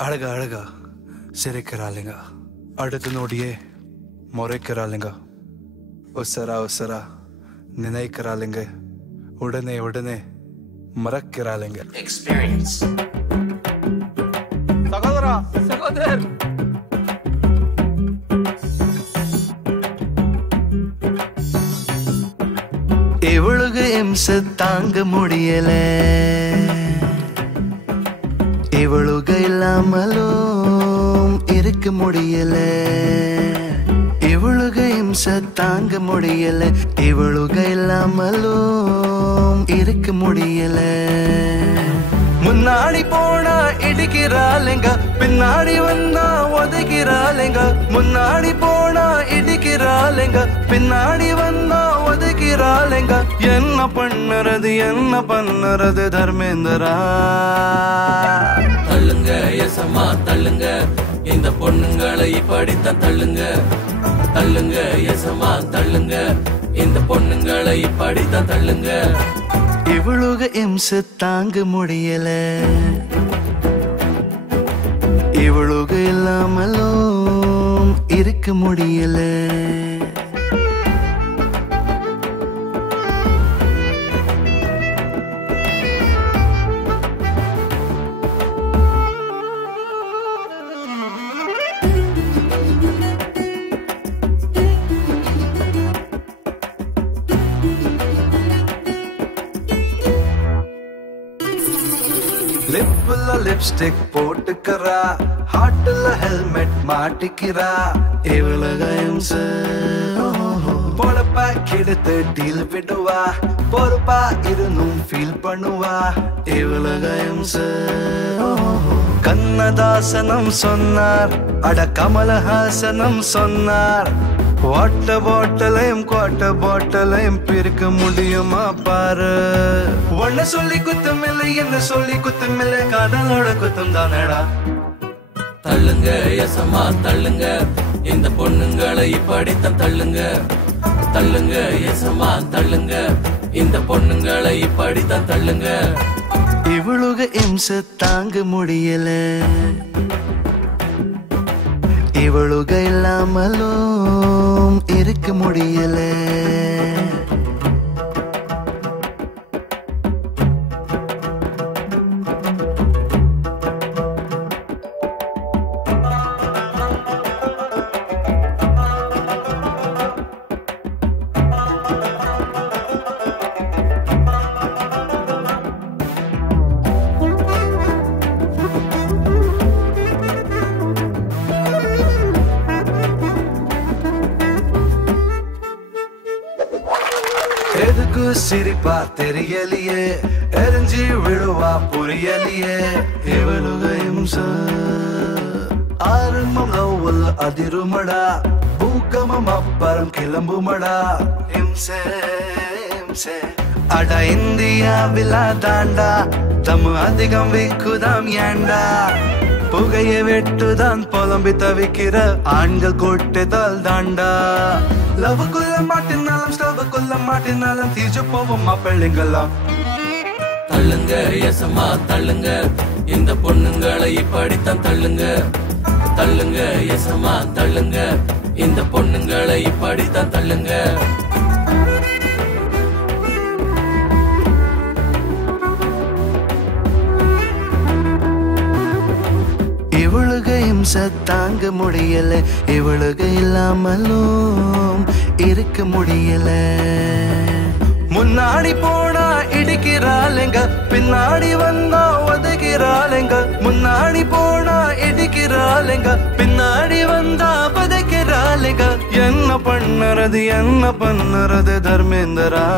அழகா அழகா சிரிக்கிறாளுங்க, அடுத்து நோடியே முறைக்கிறாளுங்க, உசரா உசரா நினைக்கிறாளுங்க, உடனே உடனே மறக்கிறாளுங்க. Experience. சகோதரா சகோதரர், இவளுக்கு இம்சை தாங்க முடியல, இவளுக்கு இல்லாமலும் இருக்க முடியல, இவளுக்கு இம்சை தாங்க முடியல, இவளுக்கு இல்லாமலும் இருக்க முடியல. முன்னாடி போனா இடிக்கிறாளுங்க, பின்னாடி வந்தா ஒதுக்கிறாளுங்க, முன்னாடி போனா இடிக்கிறாளுங்க, பின்னாடி வந்தா ஒதுக்கிறாளுங்க. என்ன பண்ணுறது தர்மேந்திரா? தள்ளுங்க எசமா தள்ளுங்க, இந்த பொண்ணுங்களை இப்படித்தான் தள்ளுங்க. தள்ளுங்க எசமா தள்ளுங்க, இந்த பொண்ணுங்களை இப்படித்தான் தள்ளுங்க. இவளுக இம்சை தாங்க முடியல, இவளுக இல்லாமலும் இருக்க முடியல. லிப்ல லிப்ஸ்டிக் போட்டுக்கிறா, ஹார்ட்ல ஹெல்மெட் மாட்டிக்கிறா, இவளுக இம்சை பொழப்பா கெடுத்து டீல் விடுவா, பொறுப்பா இருந்தும் ஃபீல் பண்ணுவா, இவளுக இம்சை. கண்ணதாசனம் சொன்னார், அட கமலஹாசனம் சொன்னார், வாட்டர் பாட்டிலையும் குவாட்டர் பாட்டிலையும் பிரிக்க முடியுமா பாரு. ஒன்ன சொல்லி குத்தம் இல்லை, என்ன சொல்லி குத்தம் இல்லை, காதலோட குத்தம் தானடா. தள்ளுங்க எசமா தள்ளுங்க, இந்த பொண்ணுங்களை இப்படித்தான் தள்ளுங்க. தள்ளுங்க எசமா தள்ளுங்க, இந்த பொண்ணுங்களை இப்படித்தான் தள்ளுங்க. இவளுக இம்சை தாங்க முடியல, இவளுக இல்லாமலும் இருக்க முடியல. எதுக்கு சிரிப்பா தெரியலையே, எரிஞ்சி விழுவா புரியலையே, இவளுக இம்சை. ஆரம்பம் லவ்வில் அதிருமடா, பூகமம் அப்புறம் கிளம்புமடா, இம்சை இம்சை. அட இந்தியாவில் தாண்டா தம்மு அதிகம் விக்குதாம் ஏண்டா, புகையை வெட்டுதான் புலம்பி தவிக்கிற ஆண்கள் கூட்டத்தால் தாண்டா. லவ்வுக்குள்ள மாட்டினாலும் ஸ்டவ்வுக்குள்ள மாட்டினாலும் தீர்ச்சு போவோம் மாப்பிள்ளைங்கெல்லாம். தள்ளுங்க எசமா தள்ளுங்க, இந்த பொண்ணுங்களை இப்படித்தான் தள்ளுங்க. தள்ளுங்க எசமா தள்ளுங்க, இந்த பொண்ணுங்களை இப்படித்தான் தள்ளுங்க. இவளுக இம்சை தாங்க முடியல, இவளுக இல்லாமலும் இருக்க முடியல. முன்னாடி போனா இடிக்கிறாளுங்க, பின்னாடி வந்தா ஒதுக்கிறாளுங்க, முன்னாடி போனா இடிக்கிறாளுங்க, பின்னாடி வந்தா பதைக்கிறாளுங்க. என்ன பண்ணுறது தர்மேந்திரா?